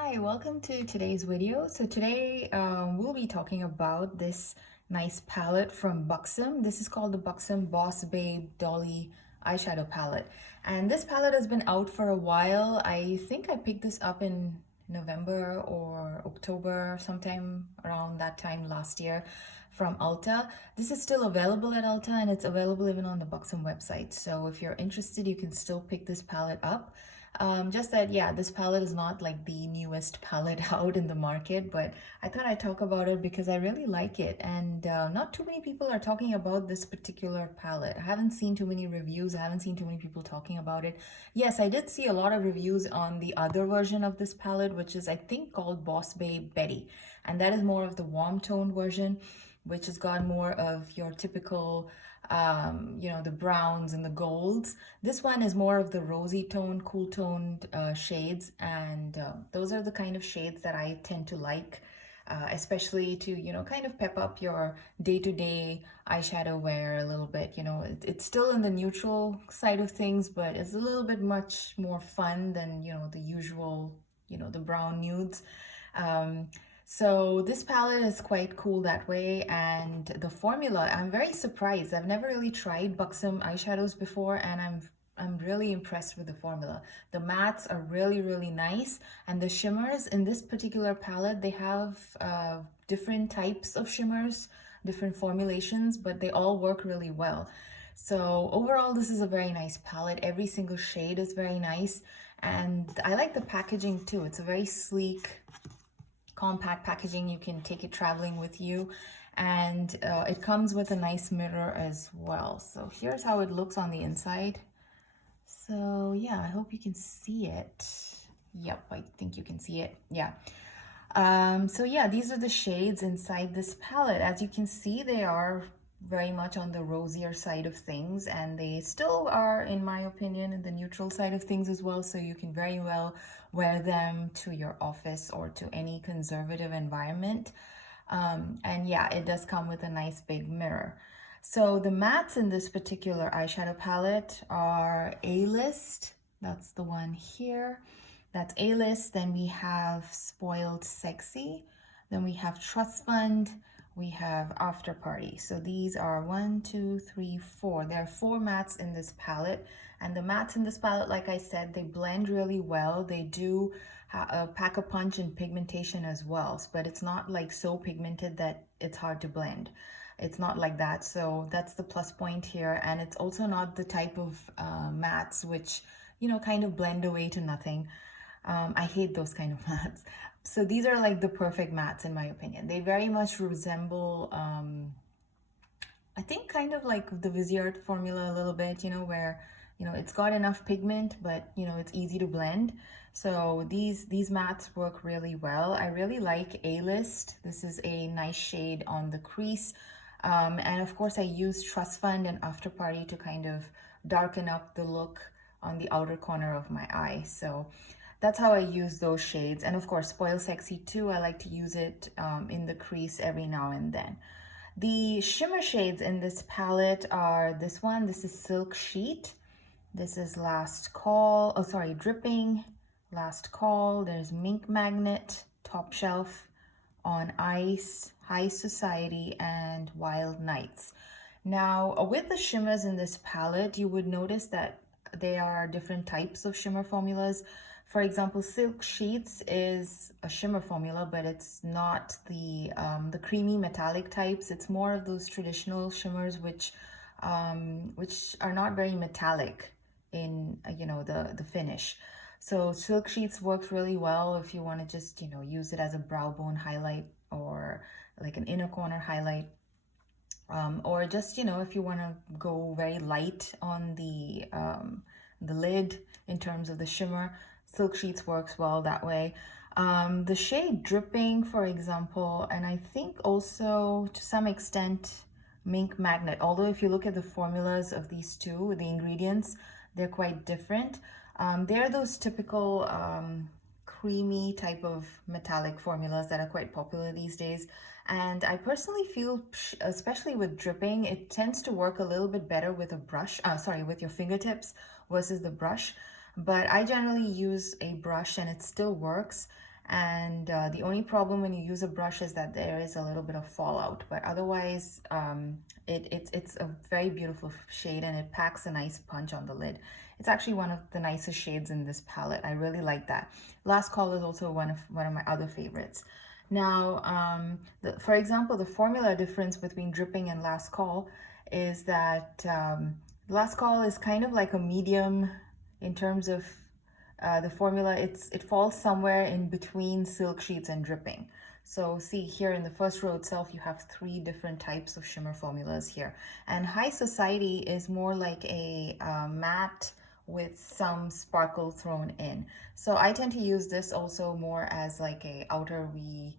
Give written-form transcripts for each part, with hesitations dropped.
Hi, welcome to today's video. So today we'll be talking about this nice palette from Buxom. This is called the Buxom Boss Babe Dolly Eyeshadow Palette. And this palette has been out for a while. I think I picked this up in November or October, sometime around that time last year from Ulta. This is still available at Ulta and it's available even on the Buxom website. So if you're interested, you can still pick this palette up. Just that, yeah, this palette is not like the newest palette out in the market, but I thought I'd talk about it because I really like it. And not too many people are talking about this particular palette. I haven't seen too many reviews. I haven't seen too many people talking about it. Yes, I did see a lot of reviews on the other version of this palette, which is I think called Boss Babe Betty. And that is more of the warm toned version, which has got more of your typical the browns and the golds. This one is more of the rosy tone, cool toned shades, and those are the kind of shades that I tend to like, especially to, kind of pep up your day-to-day eyeshadow wear a little bit. It's still in the neutral side of things, but it's a little bit much more fun than, the usual, the brown nudes. So this palette is quite cool that way, and the formula, I'm very surprised. I've never really tried Buxom eyeshadows before, and I'm really impressed with the formula. The mattes are really, really nice, and the shimmers in this particular palette, they have different types of shimmers, different formulations, but they all work really well. So overall, this is a very nice palette. Every single shade is very nice, and I like the packaging too. It's a very sleek, compact packaging. You can take it traveling with you, and it comes with a nice mirror as well. So here's how it looks on the inside. So yeah, I hope you can see it. Yep, I think you can see it. Yeah. So yeah, these are the shades inside this palette. As you can see, they are very much on the rosier side of things, and they still are, in my opinion, in the neutral side of things as well. So you can very well wear them to your office or to any conservative environment. And yeah, it does come with a nice big mirror. So the mattes in this particular eyeshadow palette are A-List. That's the one here. That's A-List. Then we have Spoiled Sexy. Then we have Trust Fund. We have After Party. So these are 1, 2, 3, 4. There are 4 mattes in this palette. And the mattes in this palette, like I said, they blend really well. They do pack a punch in pigmentation as well, but it's not like so pigmented that it's hard to blend. It's not like that, so that's the plus point here. And it's also not the type of mattes which, kind of blend away to nothing. I hate those kind of mattes. So these are like the perfect mattes in my opinion. They very much resemble, I think kind of like the Viseart formula a little bit, where, it's got enough pigment, but, it's easy to blend. So these mattes work really well. I really like A-List. This is a nice shade on the crease. And of course I use Trust Fund and After Party to kind of darken up the look on the outer corner of my eye. So that's how I use those shades. And of course, Spoil Sexy too. I like to use it in the crease every now and then. The shimmer shades in this palette are this one. This is Silk Sheet. This is Last Call. Oh, sorry, Dripping, Last Call. There's Mink Magnet, Top Shelf, On Ice, High Society, and Wild Nights. Now, with the shimmers in this palette, you would notice that there are different types of shimmer formulas. For example, Silk Sheets is a shimmer formula, but it's not the creamy metallic types. It's more of those traditional shimmers which are not very metallic in the finish. So Silk Sheets works really well if you want to just use it as a brow bone highlight or like an inner corner highlight, or just if you want to go very light on the lid in terms of the shimmer. Silk Sheets works well that way. The shade Dripping, for example, and I think also to some extent Mink Magnet, although if you look at the formulas of these two, the ingredients, they're quite different. They're those typical creamy type of metallic formulas that are quite popular these days. And I personally feel, especially with Dripping, it tends to work a little bit better with a brush, with your fingertips versus the brush. But I generally use a brush and it still works. And the only problem when you use a brush is that there is a little bit of fallout, but otherwise it's a very beautiful shade, and it packs a nice punch on the lid. It's actually one of the nicest shades in this palette. I really like that. Last Call is also one of my other favorites. Now, for example, the formula difference between Dripping and Last Call is that Last Call is kind of like a medium in terms of the formula. It falls somewhere in between Silk Sheets and Dripping. So see here in the first row itself, you have 3 different types of shimmer formulas here. And High Society is more like a matte with some sparkle thrown in. So I tend to use this also more as like a outer V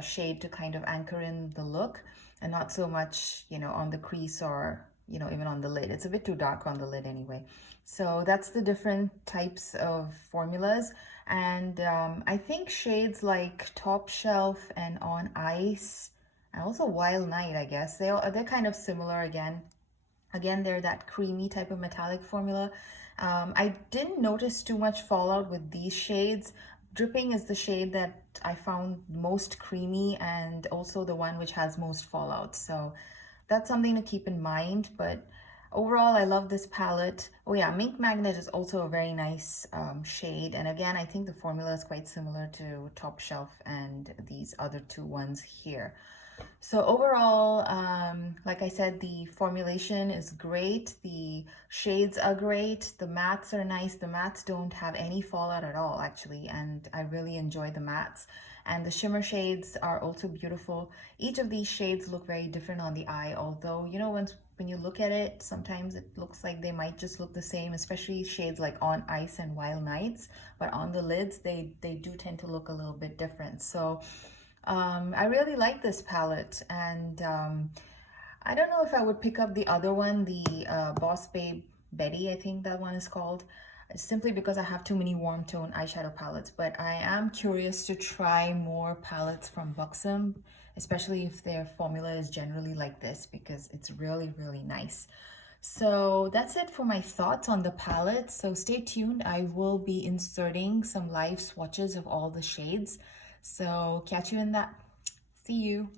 shade to kind of anchor in the look, and not so much, you know, on the crease or, you know, even on the lid. It's a bit too dark on the lid anyway. So that's the different types of formulas. And I think shades like Top Shelf and On Ice, and also Wild Night, I guess, they're kind of similar again. Again, they're that creamy type of metallic formula. I didn't notice too much fallout with these shades. Dripping is the shade that I found most creamy, and also the one which has most fallout. So that's something to keep in mind. But overall, I love this palette. Oh yeah, Mink Magnet is also a very nice shade. And again, I think the formula is quite similar to Top Shelf and these other 2 ones here. So overall, like I said, the formulation is great. The shades are great. The mattes are nice. The mattes don't have any fallout at all, actually, and I really enjoy the mattes. And the shimmer shades are also beautiful. Each of these shades look very different on the eye, although, you know, when you look at it, sometimes it looks like they might just look the same, especially shades like On Ice and Wild Nights. But on the lids, they do tend to look a little bit different. So I really like this palette, and I don't know if I would pick up the other one, the Boss Babe Betty, I think that one is called, simply because I have too many warm tone eyeshadow palettes. But I am curious to try more palettes from Buxom, especially if their formula is generally like this, because it's really, really nice. So that's it for my thoughts on the palette. So stay tuned. I will be inserting some live swatches of all the shades. So catch you in that. See you.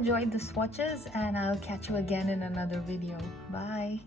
enjoyed the swatches, and I'll catch you again in another video. Bye!